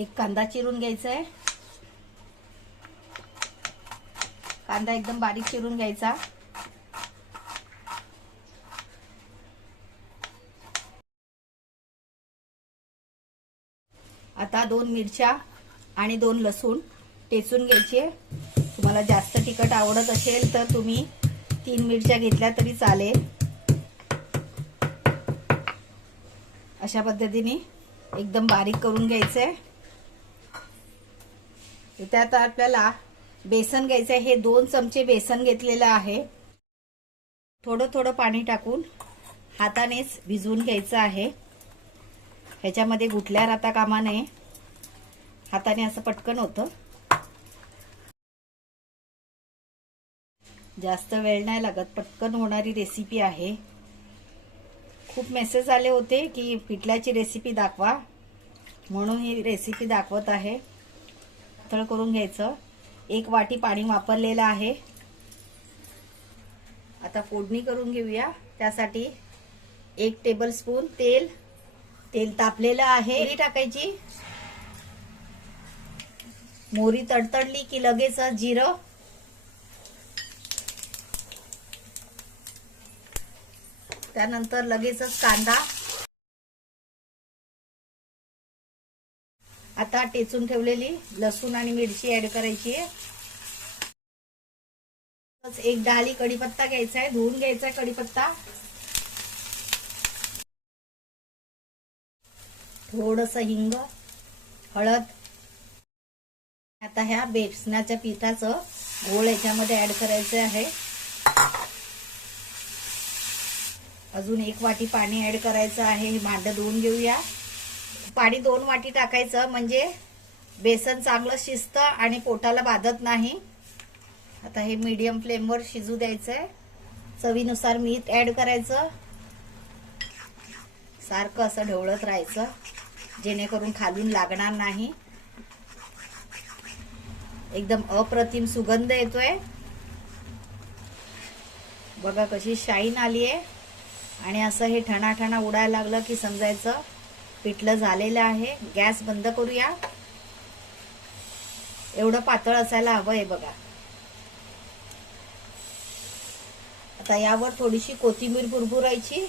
एक कांदा चिरून घ्यायचा आहे। कांदा एकदम बारीक चिरून घ्यायचा। आता 2 मिरच्या आणि 2 लसूण टेचून घ्यायचे। तुम्हाला जास्त तिखट आवडत असेल तर तुम्ही 3 मिरच्या घेतल्या तरी चालेल। अशा पद्धतीने एकदम बारीक करून घ्यायचंय। त्यात आपल्याला बेसन घ्यायचं आहे। हे 2 चमचे बेसन घेतलेलं आहे। थोडं थोडं पाणी टाकून हातानेच भिजवून घ्यायचं आहे। ह्याच्यामध्ये गुठल्या राहता कामा नये, हाताने असं पटकन होतं। जास्त वेळ नाही लागत, पटकन होणारी रेसिपी आहे। खूप मेसेज आले होते की पिठल्याची रेसिपी दाखवा, म्हणून ही रेसिपी दाखवत आहे। पातळ करून घ्यायचं। 1 वाटी पाणी वापरलेलं आहे। आता फोडणी करून घेऊया। त्यासाठी 1 टेबलस्पून तेल तापलेलं आहे। मोहरी टाकायची। मोहरी तडतडली की लगेच जिरं, त्यानंतर लगेचच कांदा। आता टेचून ठेवलेली लसूण आणि मिरची ऍड करायची आहे। 1 डाळी कढीपत्ता घ्यायचा आहे, धुवून घ्यायचा आहे कढीपत्ता। थोडस हिंग, हळद। आता ह्या बेसनाच्या पिठाचं घोळ याच्यामध्ये ऍड करायचं आहे। अजून 1 वाटी पाणी ऍड करायचं आहे। हे भांडं धुवून घेऊया। पाणी 2 वाटी टाकायचं, म्हणजे बेसन चांगलं शिजतं आणि पोटाला बाधत नाही। आता हे मीडियम फ्लेमवर शिजू द्यायचंय। चवीनुसार मीठ ऍड करायचं। सारखं असं ढवळत राहायचं, जेणेकरून खालून लागणार नाही। एकदम अप्रतिम सुगंध येतोय। बघा कशी शाईन आली आहे। आणि असं हे ठणाठणा उडायला लागलं की समजायचं पिठलं झालेलं आहे। गॅस बंद करूया। एवढं पातळ असायला हवं आहे बघा। आता यावर थोडीशी कोथिंबीर भुरभुरायची।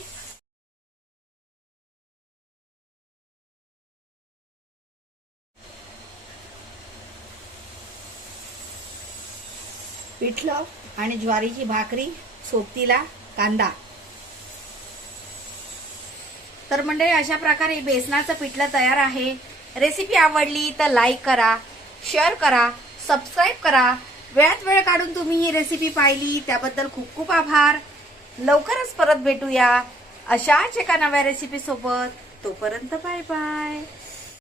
पिठलं आणि ज्वारीची भाकरी सोबतीला कांदा। तर मंडळी, अशा प्रकारे बेसनाचं पिठलं तयार आहे। रेसिपी आवडली तर लाईक करा, शेअर करा, सबस्क्राईब करा। वेळात वेळ काढून तुम्ही ही रेसिपी पाहिली त्याबद्दल खूप खूप आभार। लवकरच परत भेटूया अशाच एका नव्या रेसिपी सोबत। तोपर्यंत बाय बाय।